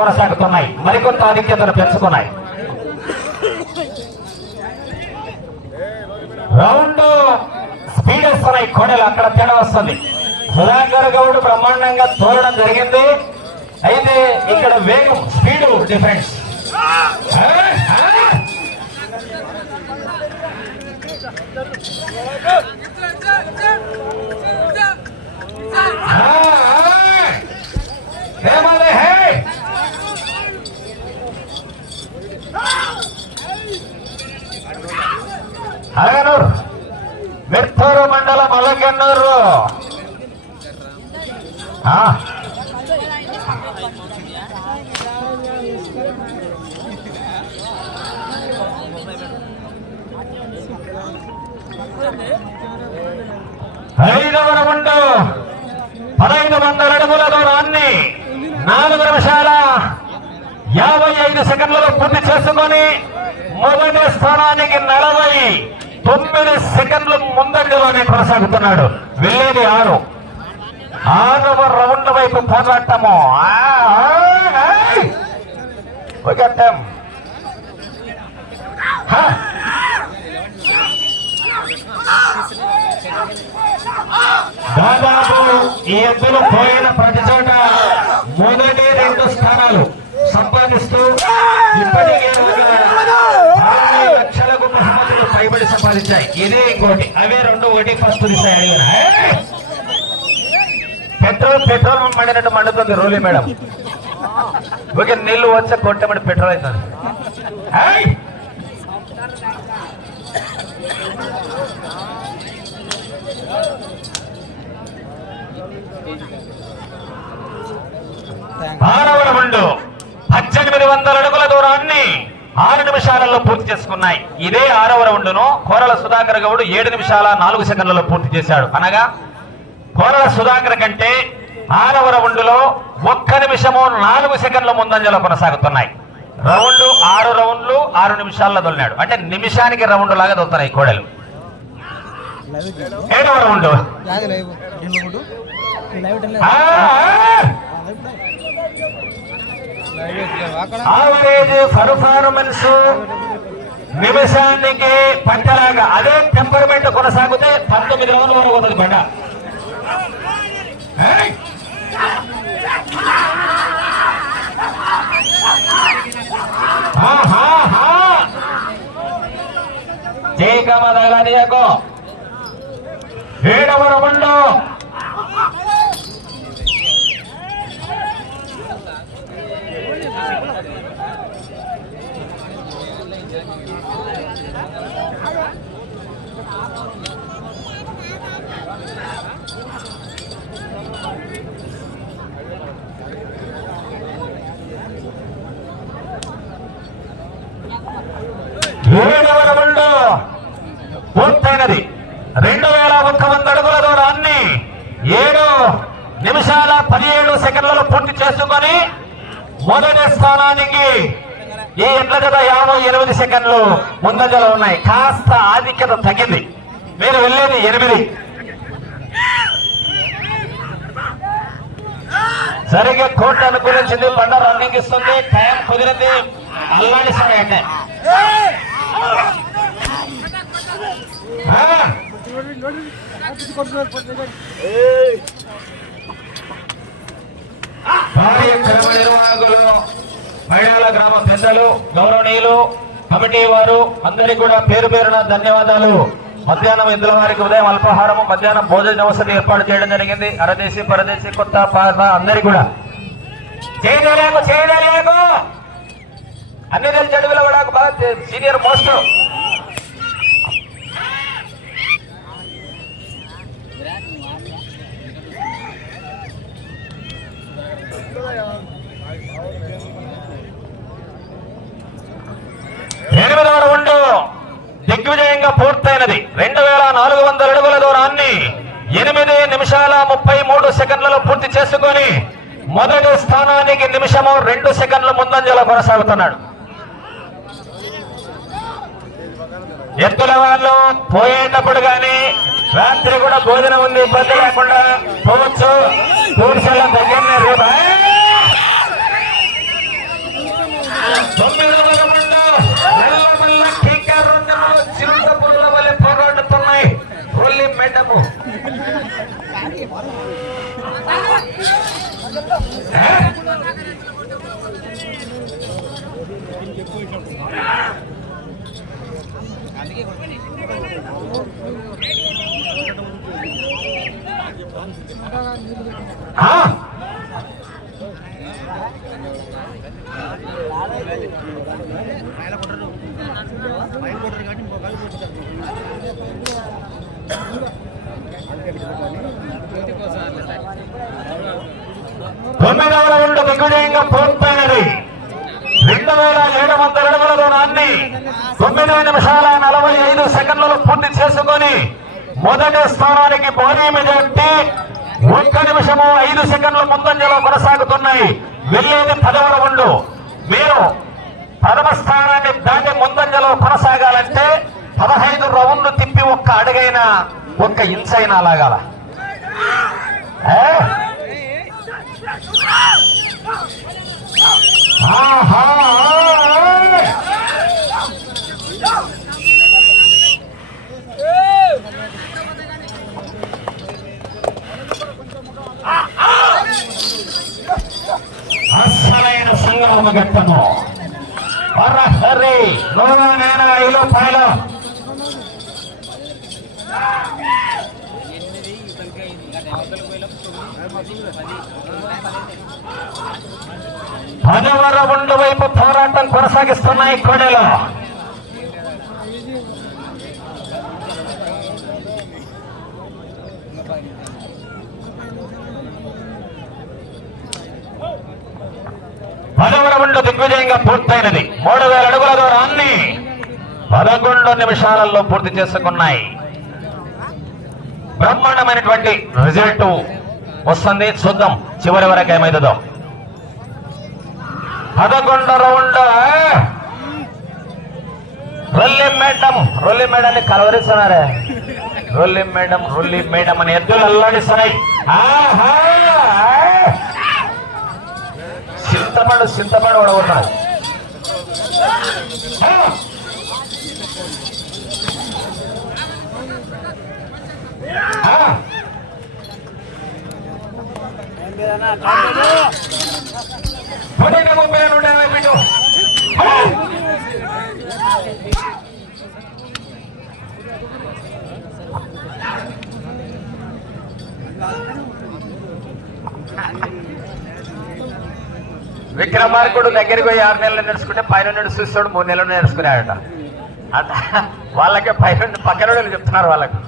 కొనసాగుతున్నాయి. మరికొంత ఆధిక్యతను పెంచుకున్నాయి. రౌండ్ స్పీడ్ వస్తున్నాయి. కోడలు అక్కడ తేడా వస్తుంది. సుధాకర్ గౌడ్ బ్రహ్మాండంగా తోలడం జరిగింది. అయితే ఇక్కడ వేగం స్పీడ్ డిఫరెన్స్. హే అలగనూరు మిర్తూరు మండలం అలగన్నూరు ఆ, ఐదవ రౌండ్ పదహైదు వందల అడుగుల దూరాన్ని నాలుగు నిమిషాల యాభై ఐదు సెకండ్లలో పూర్తి చేసుకొని మొదటి స్థానానికి నలభై తొమ్మిది సెకండ్లు ముందంజలోనే కొనసాగుతున్నాడు. వెళ్ళేది ఆరు. ఆరవ రౌండ్ వైపు పోరాటము. దాదాపు ఈ ఎద్దులు పోయిన ప్రతి చోట సంపాదించాయి ఇదే ఇంకోటి. అవే రెండు ఒకటి ఫస్ట్ అడిగిన. ఏయ్! పెట్రోల్ పెట్రోల్ మండినట్టు మండుతుంది రోలీ మేడం. ఓకే నీళ్ళు వచ్చే కొట్టమని పెట్రోల్ అవుతుంది! ఆరవ రౌండ్ పద్దెనిమిది వందల అడుగుల దూరాన్ని ఆరు నిమిషాలలో పూర్తి చేసుకున్నాయి. ఇదే ఆరవ రౌండ్ను కోరల సుధాకర్ గౌడ్ ఏడు నిమిషాల నాలుగు సెకండ్లలో పూర్తి చేశాడు. అనగా కోరల సుధాకర్ కంటే ఆరవ రౌండ్లో ఒక్క నిమిషము నాలుగు సెకండ్ల ముందంజలో కొనసాగుతున్నాయి. రౌండ్ ఆరు రౌండ్లు ఆరు నిమిషాల్లో దొల్లినాడు. అంటే నిమిషానికి రౌండ్ లాగా దొరుకుతున్నాయి కోడలు. ఏడవ రౌండ్. ఆవరేజ్ పర్ఫార్మెన్స్ నిమిషానికి పంటలాగా అదే టెంపర్మెంట్ కొనసాగితే పంతొమ్మిది రోజులు వరకు ఉంటుంది బండ ఏయ్! ఆహాహా! జయకమ తగలనీయకు. ఏడవ రౌండ్ ఏడవ రౌండ్ పూర్తయినది రెండు వేల ఒక్క వంద అడుగుల దూరాన్ని ఏడు నిమిషాల పదిహేడు సెకండ్లలో పూర్తి చేసుకొని మొదటి స్థానానికి ఈ ఎడ్ల జత యాభై ఎనిమిది సెకండ్లు ముందంజలో ఉన్నాయి కాస్త ఆధిక్యత తగ్గింది మీరు వెళ్ళేది ఎనిమిది సరిగ్గా కోర్టు అనుకూలించింది బండ రన్నింగ్ ఇస్తుంది టైం కుదిరింది అల్లాడిస్తాడు అంటే ఆ, కార్యక్రమ నిర్వాహకులు మహిళల గ్రామ పెద్దలు గౌరవనీయులు కమిటీ వారు అందరికీ కూడా పేరు పేరున ధన్యవాదాలు. మధ్యాహ్నం ఇందుల వారికి ఉదయం అల్పాహారం మధ్యాహ్నం భోజన వసతి ఏర్పాటు చేయడం జరిగింది. అరదేశీ పరదేశీ కొత్త పాత అందరి కూడా. చేయలేకు చేయలేకు అన్ని తెలిసి అడుగులో కూడా సీనియర్ మోస్ట్ ఎనిమిదవ రౌండ్ దిగ్విజయంగా పూర్తయినది. రెండు వేల నాలుగు వందల అడుగుల దూరాన్ని ఎనిమిది నిమిషాల ముప్పై మూడు సెకండ్లలో పూర్తి చేసుకొని మొదటి స్థానానికి నిమిషము రెండు సెకండ్ల ముందంజలో కొనసాగుతున్నాడు. ఎత్తుల వాళ్ళు పోయేటప్పుడు గాని రాత్రి కూడా భోజనం ఉంది ఇబ్బంది లేకుండా పోవచ్చు. టూర్స్ దగ్గరనే రూపాయి తొమ్మిదవ రౌండ్ దిగ్విజయంగా పూర్తయినది రెండు వేల ఏడు వందల అడుగుల దూరాన్ని తొమ్మిది నిమిషాల నలభై ఐదు సెకండ్లలో పూర్తి చేసుకొని మొదటి స్థానానికి భారీ మెజార్టీ ఒక్క నిమిషము ఐదు సెకండ్ల ముందంజలో కొనసాగుతున్నాయి. వెళ్ళేది పదవర ఉండు మీరు పరమస్థానాన్ని దాటి ముందంజలో కొనసాగాలంటే పదహైదు రౌండ్లు తిప్పి ఒక్క అడుగైనా ఒక్క ఇంచ్ అయినా లాగాల ఆహా! అస్సలైన సంగ్రామ ఘట్టము హరి నూనె నేను ఐదు పాయలు. వైపు పోరాటం కొనసాగిస్తున్నాయి కోడెలో. పదవ రౌండ్ దిగ్విజయంగా పూర్తయినది. మూడు వేల అడుగుల దూరాన్ని పదకొండు నిమిషాలలో పూర్తి చేసుకున్నాయి. బ్రహ్మాండమైనటువంటి రిజల్ట్ వస్తుంది. చూద్దాం చివరి వరకు ఏమైతుందో. పదకొండు రౌండ్. రొల్లి మేడం రొల్లి మేడాన్ని కలవరిస్తున్నారే. రొల్లి మేడం రొల్లి మేడం అని ఎద్దులు అల్లాడిస్తున్నాయి. ఆహా! చింతపండు చింతపండు ఉడగొట్టాడు ముప్పై నూట యాభై పెట్టు. విక్రమార్కుడు దగ్గరికి పోయి ఆరు నెలలు నేర్చుకుంటే పైన నుండి చూస్తాడు మూడు నెలలు నడుచుకున్నాడట అంత వాళ్ళకే పైన పక్కన చెప్తున్నారు వాళ్ళకు.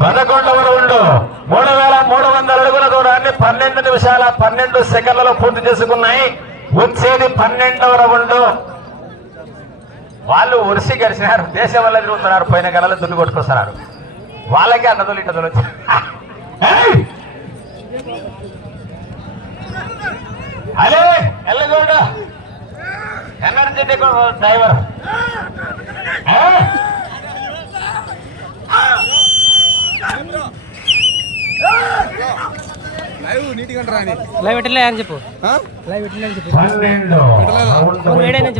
పదకొండవ రౌండ్ మూడు వేల మూడు వందల అడుగుల దూరాన్ని పన్నెండు నిమిషాల పన్నెండు సెకండ్లలో పూర్తి చేసుకున్నాయి. వచ్చేది పన్నెండవ రౌండ్. వాళ్ళు ఉరిసి గడిచినారు దేశం వల్ల తిరుగుతున్నారు. పోయిన గలలో దున్ను కొట్టుకొస్తున్నారు. వాళ్ళకే అన్నదోలు ఇట్టదోలు వచ్చి అలే ఎల్లగోడ ఎనర్జెటిక్ డ్రైవర్? లైవ్ పెట్టలే అని చెప్పు. లైవ్ పెట్టలే అని చెప్పు. పన్నెండు. రౌండ్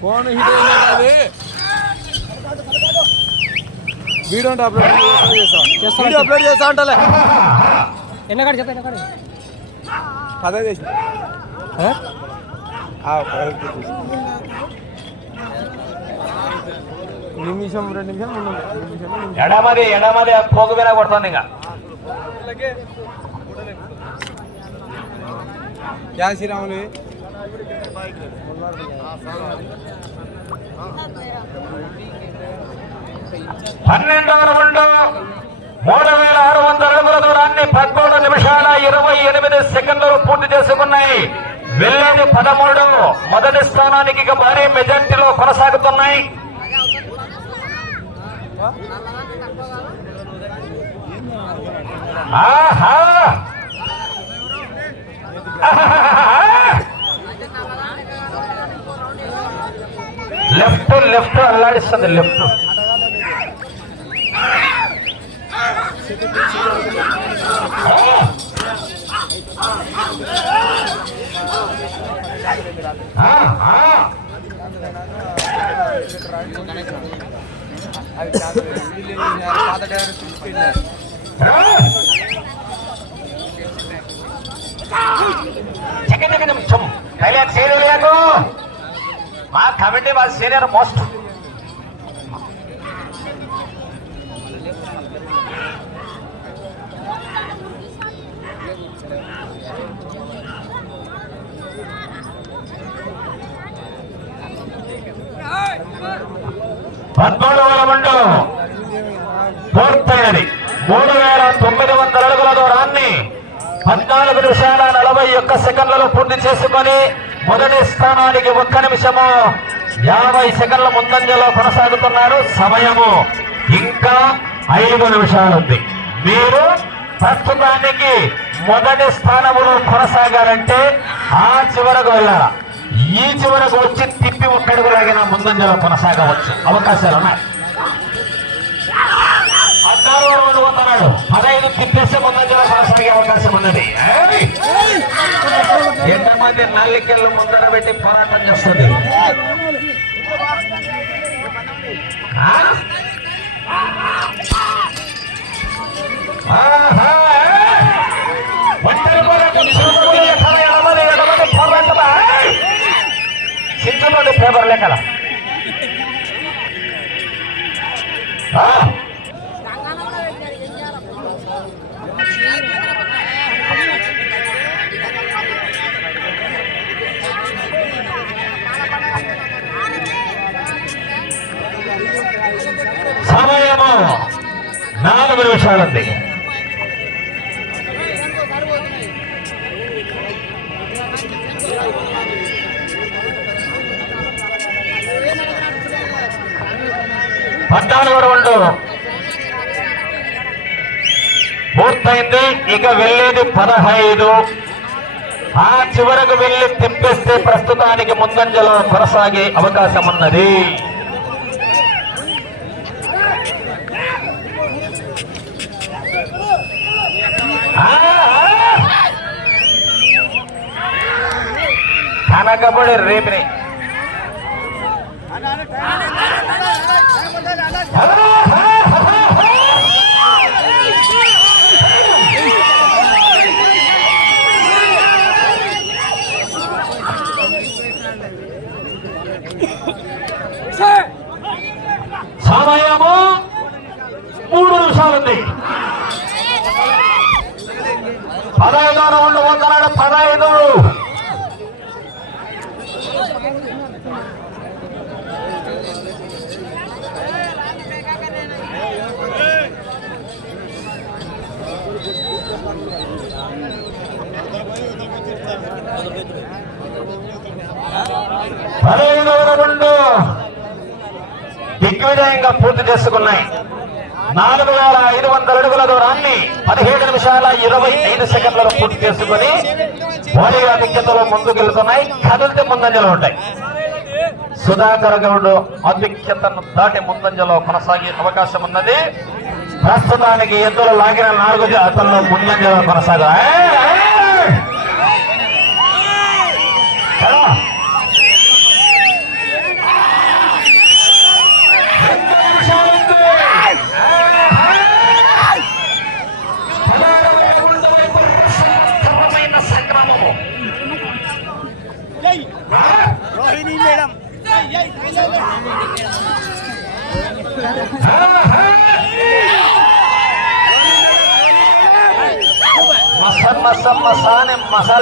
ఫోన్ చెప్పు, హిట్ వీడియో అంటే అప్లోడ్ చేస్తా. వీడియో అప్లోడ్ చేస్తా అంటలే. ఎన్నకాడు చెప్పు ఎన్నకాడు పదే చేసి. నిమిషం రెండు నిమిషం మూడు నిమిషం ఎడమది ఎడమది పోగు మీద కొడుతుంది ఇంకా. జై శ్రీరాములు. పన్నెండవ రౌండ్ మూడు వేల ఆరు వందల అడుగుల దూరాన్ని పదమూడు నిమిషాల ఇరవై ఎనిమిది సెకండ్లు పూర్తి చేసుకున్నాయి. వెళ్ళేది పదమూడు మొదటి స్థానానికి ఇక భారీ మెజార్టీలో కొనసాగుతున్నాయి. ఆహా! లెఫ్ట్ లెఫ్ట్ అల్లాడిస్తుంది లెఫ్ట్. ఆ, పాత తీసుకెళ్ళారు చికెన్ చికెన్ నిమిషం కళ్యాణ్ సీనియర్ మా కమిటీ వాళ్ళ సీనియర్ మోస్ట్ పద్నాలుగవ మండలం పూర్తయినది. మూడు వేల తొమ్మిది వందల అడుగుల దూరాన్ని పద్నాలుగు నిమిషాల నలభై ఒక్క సెకండ్లలో పూర్తి చేసుకొని మొదటి స్థానానికి ఒక్క నిమిషము యాభై సెకండ్ల ముందంజలో కొనసాగుతున్నారు సమయము. ఇంకా ఐదు నిమిషాలు ఉంది మీరు ప్రస్తుతానికి మొదటి స్థానంలో కొనసాగాలంటే ఆ చివరకు వెళ్ళాల? ఈ చివరకు వచ్చి తిప్పి ఒక్కడుగు లాగిన ముందంజలో కొనసాగవచ్చు. అవకాశాలు ఉన్నాయి. అద్దారు వరకు పోతున్నాడు పదహైదు తిప్పేస్తే ముందంజలో కొనసాగే అవకాశం ఉన్నది. ఎంతమంది నల్లికెళ్ళు ముందర పెట్టి పోరాటం చేస్తుంది? ఆహా! చింతలోని పేపర్ లెక్కల. సమయము నాలుగు నిమిషాలుంది పూర్తయింది ఇక వెళ్ళేది పదహైదు ఆ చివరకు వెళ్ళి తిప్పేస్తే ప్రస్తుతానికి ముందంజలో కొనసాగే అవకాశం ఉన్నది కనకబడి రేపిని సమయము మూడు నిమిషాలుంది పదహైదు రౌండ్ పోతున్నాడు పదహైదు పదహైదవ రౌండ్ దిగ్విజయంగా పూర్తి చేసుకున్నాయి. నాలుగు వేల ఐదు వందల అడుగుల దూరాన్ని పదిహేడు నిమిషాల ఇరవై ఐదు సెకండ్లలో పూర్తి చేసుకుని వారి ఆధిక్యతలో ముందుకెళ్తున్నాయి. కదిలితే ముందంజలో ఉంటాయి. సుధాకర్ గౌడ్ ఆధిక్యతను దాటి ముందంజలో కొనసాగే అవకాశం ఉన్నది. ప్రస్తుతానికి ఎద్దులు లాగిన నాలుగు జాతల్లో ముందంజలో కొనసాగా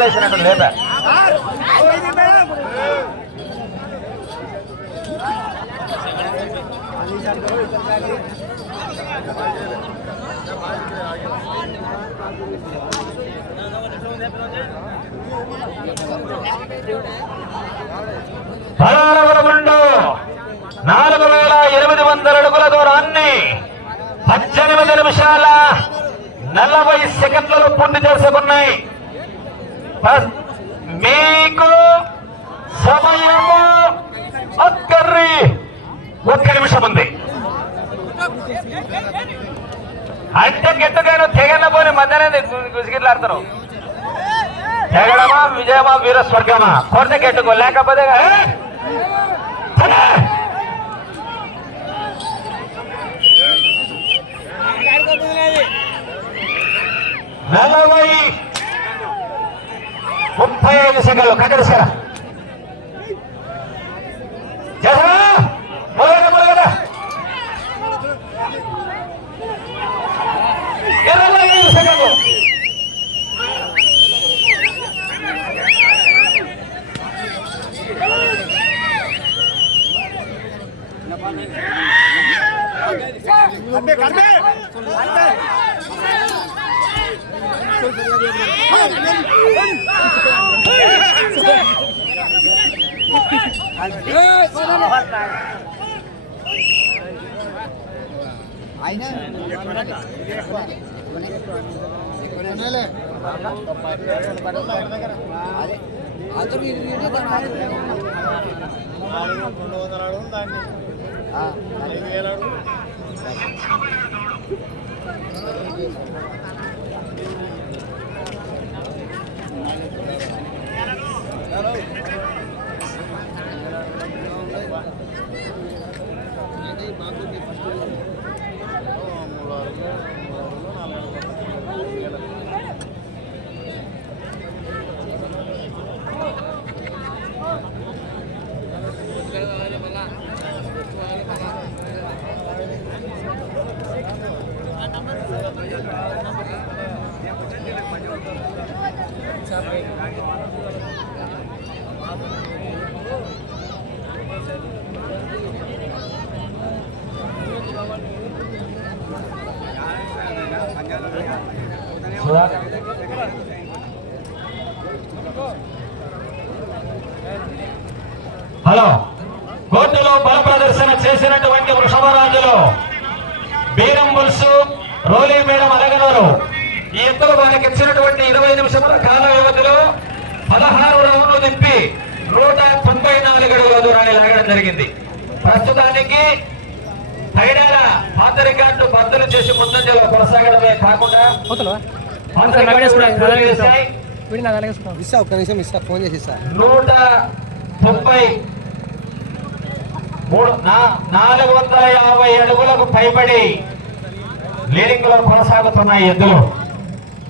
మసానే అక్కడ వేసినట్టు లేపా రోహిణి నాలుగు వేల ఎనిమిది వందల అడుగుల దూరాన్ని పద్దెనిమిది నిమిషాల నలభై సెకండ్లలో పూర్తి చేసుకున్నాయి. మీకు సమయము అక్కర్రి. ఒక్క నిమిషం ఉంది. అంటే గెట్టుగాను తెగన పోని మధ్యనే గుసిగిట్లాడతారు తెగడమా విజయమా వీర స్వర్గమా? కొరత గెట్టుకో లేకపోతే నలభై ముప్పై ఐదు సెకండ్లు కట్టేసారా చేసరా మొదలగడ మొదలగడ ఇరవై ఐదు సెకండ్లు హలో రోలీ మేడం అలగనూరు ఈ ఎత్తులు వారికి ఇచ్చినటువంటి ఇరవై నిమిషముల కాల వ్యవధిలో పదహారు రౌండ్లు తిప్పి నూట తొంభై నాలుగు అడుగుల దూరాన్ని లాగడం జరిగింది. ప్రస్తుతానికి పైడాల పాత రికార్డు బద్దలు చేసి ముందంజలో కొనసాగడమే కాకుండా ఫోన్ చేసి నూట తొంభై మూడు నాలుగు వందల యాభై అడుగులకు పైబడి లీడింగ్లో కొనసాగుతున్నాయి ఎద్దులు